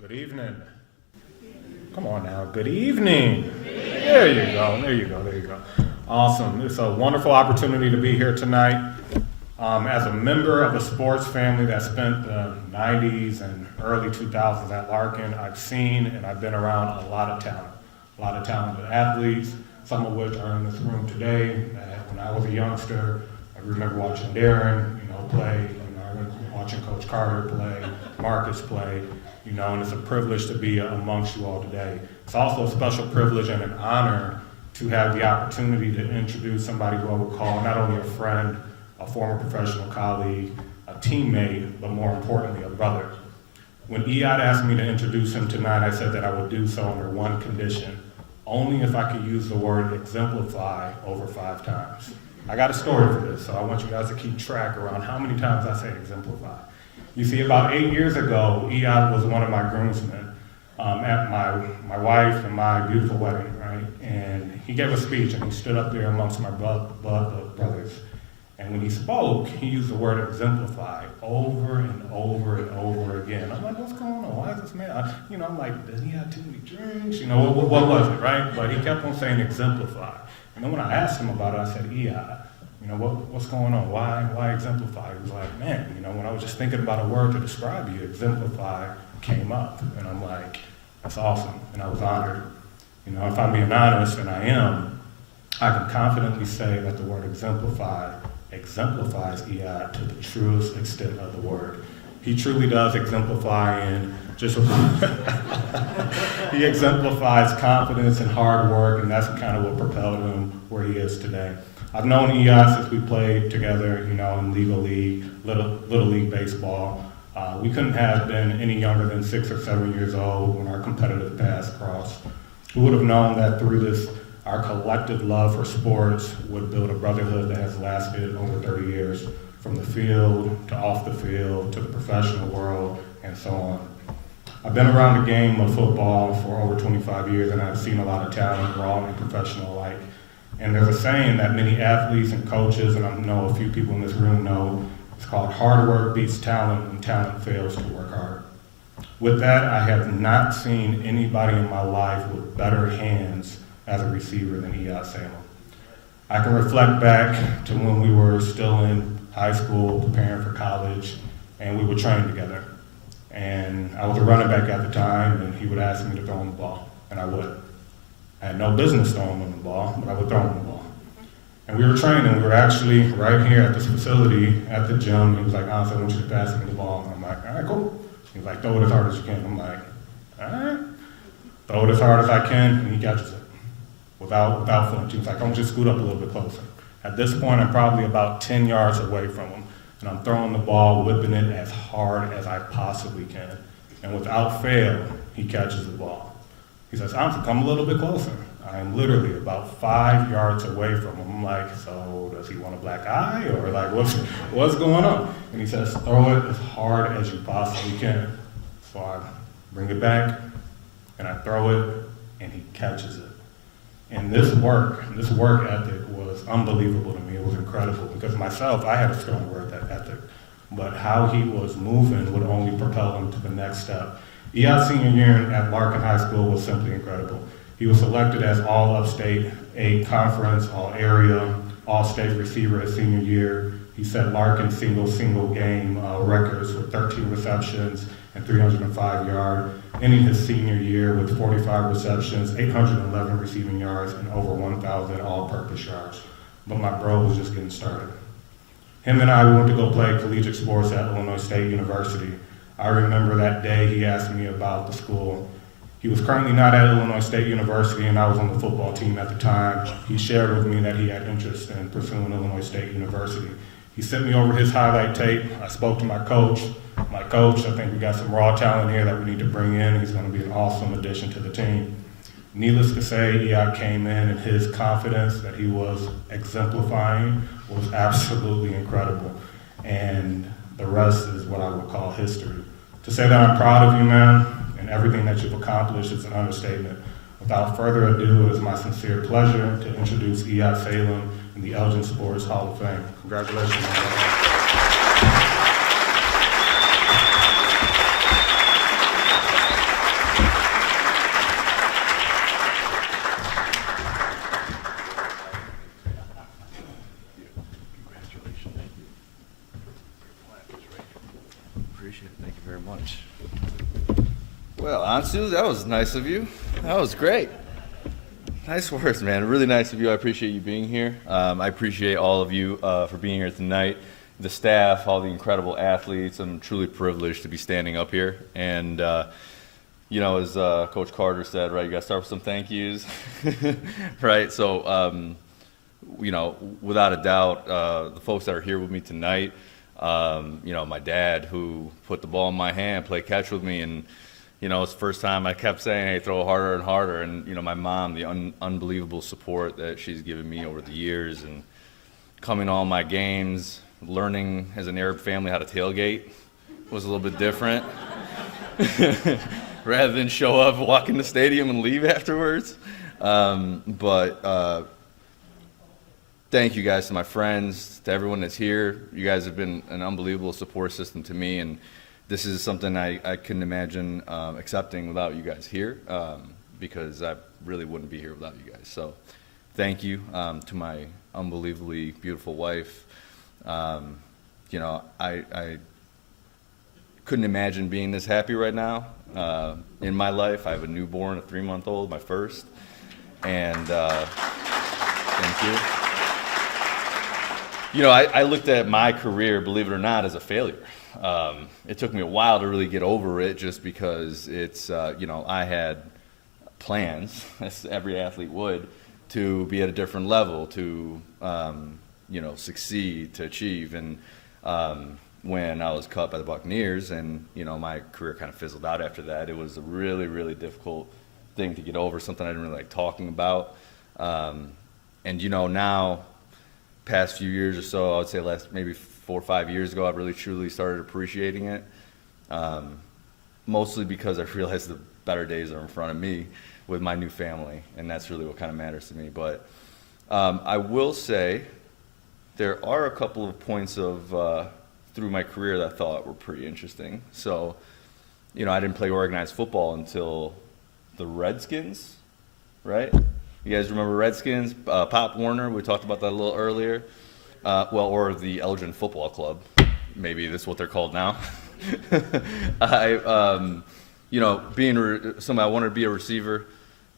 Good evening. Come on now, good evening. There you go, there you go, there you go. Awesome, it's a wonderful opportunity to be here tonight. As a member of a sports family that spent the 90s and early 2000s at Larkin, I've seen and I've been around a lot of talented athletes, some of which are in this room today. When I was a youngster, I remember watching Darren, play. I remember watching Coach Carter play, Marcus play. And it's a privilege to be amongst you all today. It's also a special privilege and an honor to have the opportunity to introduce somebody who I would call not only a friend, a former professional colleague, a teammate, but more importantly, a brother. When Eyad asked me to introduce him tonight, I said that I would do so under one condition, only if I could use the word exemplify over 5 times. I got a story for this, so I want you guys to keep track around how many times I say exemplify. You see, about 8 years ago, Eyad was one of my groomsmen at my wife and my beautiful wedding, right? And he gave a speech, and he stood up there amongst my blood brothers. And when he spoke, he used the word exemplify over and over and over again. I'm like, what's going on? Why is this man? I'm like, does he have too many drinks? What was it, right? But he kept on saying exemplify. And then when I asked him about it, I said, Eyad, what's going on? Why exemplify? He was like, man, when I was just thinking about a word to describe you, exemplify came up. And I'm like, that's awesome. And I was honored. If I'm being honest, and I am, I can confidently say that the word exemplify exemplifies Eyad to the truest extent of the word. He truly does exemplify in he exemplifies confidence and hard work, and that's kind of what propelled him where he is today. I've known Eyad since we played together, in Little League baseball. We couldn't have been any younger than 6 or 7 years old when our competitive paths crossed. Who would have known that through our collective love for sports would build a brotherhood that has lasted over 30 years, from the field to off the field to the professional world and so on. I've been around the game of football for over 25 years, and I've seen a lot of talent, raw and professional alike. And there's a saying that many athletes and coaches, and I know a few people in this room know, it's called hard work beats talent when talent fails to work hard. With that, I have not seen anybody in my life with better hands as a receiver than Eyad Salem. I can reflect back to when we were still in high school, preparing for college, and we would train together. And I was a running back at the time, and he would ask me to throw him the ball, and I would. I had no business throwing him the ball, but I would throw him the ball. And we were training. We were actually right here at this facility at the gym. He was like, I want you to pass me the ball. And I'm like, all right, cool. He was like, throw it as hard as you can. I'm like, all right. Throw it as hard as I can, and he catches it without flinch. He was like, I want you to scoot up a little bit closer. At this point, I'm probably about 10 yards away from him, and I'm throwing the ball, whipping it as hard as I possibly can. And without fail, he catches the ball. He says, come a little bit closer. I am literally about 5 yards away from him. I'm like, so does he want a black eye? Or like, what's going on? And he says, throw it as hard as you possibly can. So I bring it back, and I throw it, and he catches it. And this work ethic was unbelievable to me. It was incredible because myself, I had a strong work ethic, but how he was moving would only propel him to the next step. Eyad's senior year at Larkin High School was simply incredible. He was selected as All-Upstate, a conference, all-area, all-state receiver his senior year. He set Larkin single game records with 13 receptions and 305 yards, ending his senior year with 45 receptions, 811 receiving yards, and over 1,000 all-purpose yards. But my bro was just getting started. Him and I went to go play collegiate sports at Illinois State University. I remember that day he asked me about the school. He was currently not at Illinois State University, and I was on the football team at the time. He shared with me that he had interest in pursuing Illinois State University. He sent me over his highlight tape. I spoke to my coach. My coach, I think we got some raw talent here that we need to bring in. He's going to be an awesome addition to the team. Needless to say, Eyad came in, and his confidence that he was exemplifying was absolutely incredible. And the rest is what I would call history. To say that I'm proud of you, man, and everything that you've accomplished is an understatement. Without further ado, it is my sincere pleasure to introduce Eyad Salem in the Elgin Sports Hall of Fame. Congratulations. Well, Ansu, that was nice of you. That was great. Nice words, man. Really nice of you. I appreciate you being here. I appreciate all of you for being here tonight. The staff, all the incredible athletes. I'm truly privileged to be standing up here. And, you know, as Coach Carter said, right, you got to start with some thank yous, right? So, you know, without a doubt, the folks that are here with me tonight, you know, my dad who put the ball in my hand, played catch with me, and you know, it's the first time I kept saying, hey, throw harder and harder. And, you know, my mom, the unbelievable support that she's given me over the years, and coming to all my games, learning as an Arab family how to tailgate was a little bit different. Rather than show up, walk in the stadium, and leave afterwards. But thank you guys to my friends, to everyone that's here. You guys have been an unbelievable support system to me, and this is something I couldn't imagine accepting without you guys here, because I really wouldn't be here without you guys. So thank you to my unbelievably beautiful wife. You know, I couldn't imagine being this happy right now in my life. I have a newborn, a 3-month-old, my first, and thank you. You know, I looked at my career, believe it or not, as a failure. It took me a while to really get over it, just because it's, you know, I had plans, as every athlete would, to be at a different level, to, you know, succeed, to achieve. And when I was cut by the Buccaneers and, you know, my career kind of fizzled out after that, it was a really, really difficult thing to get over, something I didn't really like talking about. And, you know, now, past few years or so, I would say last maybe 4 or 5 years ago, I really truly started appreciating it, mostly because I realized the better days are in front of me with my new family, and that's really what kind of matters to me. But I will say there are a couple of points of through my career that I thought were pretty interesting. So, you know, I didn't play organized football until the Redskins, right? You guys remember Redskins? Pop Warner, we talked about that a little earlier. Well, or the Elgin Football Club. Maybe that's what they're called now. You know, being somebody, I wanted to be a receiver,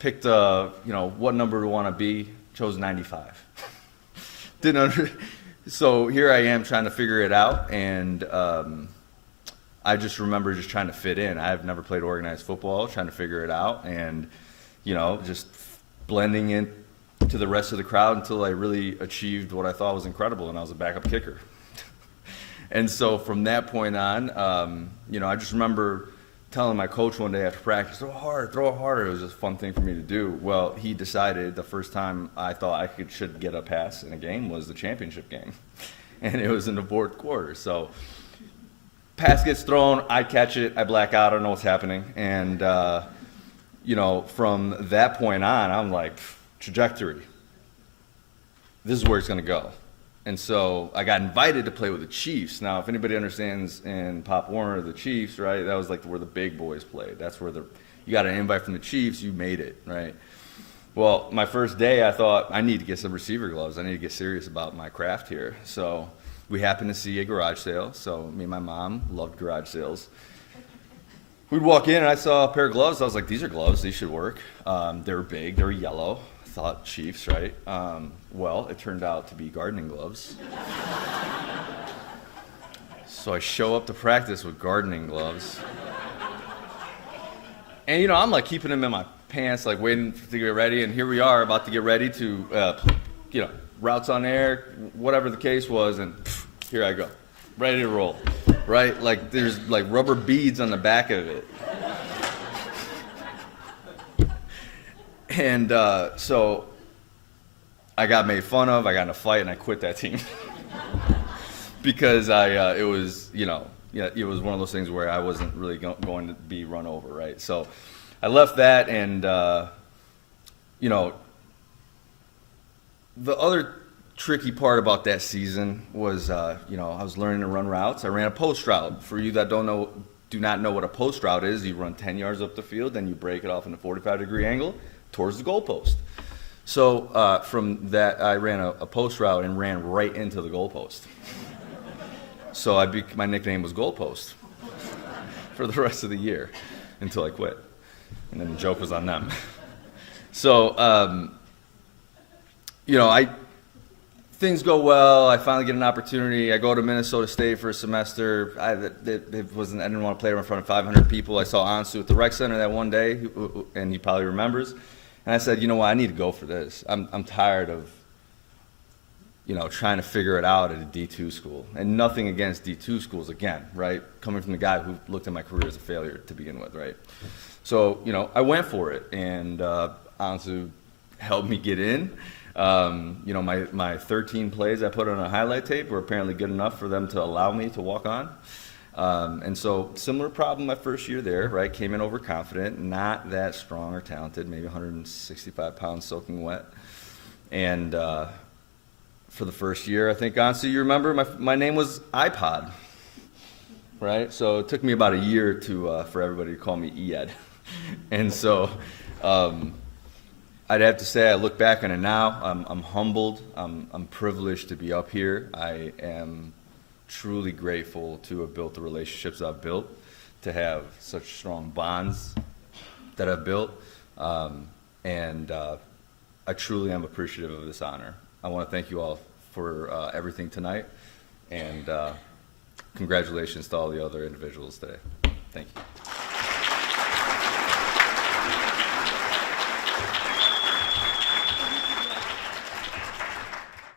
picked, you know, what number to want to be, chose 95. So here I am trying to figure it out, and I just remember just trying to fit in. I've never played organized football, trying to figure it out, and, you know, just blending in to the rest of the crowd until I really achieved what I thought was incredible, and I was a backup kicker. And so from that point on, you know, I just remember telling my coach one day after practice, throw it harder. It was just a fun thing for me to do. Well, he decided the first time I thought I should get a pass in a game was the championship game. And it was in the fourth quarter. So pass gets thrown, I catch it, I black out, I don't know what's happening. And, you know, from that point on, I'm like, trajectory. This is where it's going to go. And so I got invited to play with the Chiefs. Now, if anybody understands in Pop Warner, the Chiefs, right, that was like where the big boys played. That's where you got an invite from the Chiefs, you made it, right? Well, my first day, I thought, I need to get some receiver gloves. I need to get serious about my craft here. So we happened to see a garage sale. So me and my mom loved garage sales. We'd walk in, and I saw a pair of gloves. I was like, these are gloves. These should work. They were big. They were yellow. I thought Chiefs, right? Well, it turned out to be gardening gloves. So I show up to practice with gardening gloves. And, you know, I'm like keeping them in my pants, like waiting to get ready. And here we are about to get ready to, you know, routes on air, whatever the case was. And here I go, ready to roll, right? Like there's like rubber beads on the back of it. And so I got made fun of, I got in a fight, and I quit that team. Because it was, you know, yeah, it was one of those things where I wasn't really going to be run over, right? So I left that, and, you know, the other tricky part about that season was, you know, I was learning to run routes. I ran a post route. For you that do not know what a post route is, you run 10 yards up the field, then you break it off in a 45-degree angle towards the goalpost. So from that, I ran a post route and ran right into the goalpost. So my nickname was Goalpost for the rest of the year. until I quit. And then the joke was on them. So, things go well. I finally get an opportunity. I go to Minnesota State for a semester. I didn't want to play in front of 500 people. I saw Ansu at the rec center that one day, and he probably remembers. And I said, you know what, I need to go for this. I'm tired of, trying to figure it out at a D2 school. And nothing against D2 schools, again, right? Coming from the guy who looked at my career as a failure to begin with, right? So, I went for it, and Ansu helped me get in. My 13 plays I put on a highlight tape were apparently good enough for them to allow me to walk on. And so similar problem my first year there, right? Came in overconfident, not that strong or talented, maybe 165 pounds soaking wet. And for the first year, I think, honestly, you remember, my name was iPod, right? So it took me about a year for everybody to call me Eyad. And so I'd have to say, I look back on it now, I'm humbled, I'm privileged to be up here. I am truly grateful to have built the relationships I've built, to have such strong bonds that I've built, and I truly am appreciative of this honor. I want to thank you all for everything tonight, and congratulations to all the other individuals today. Thank you.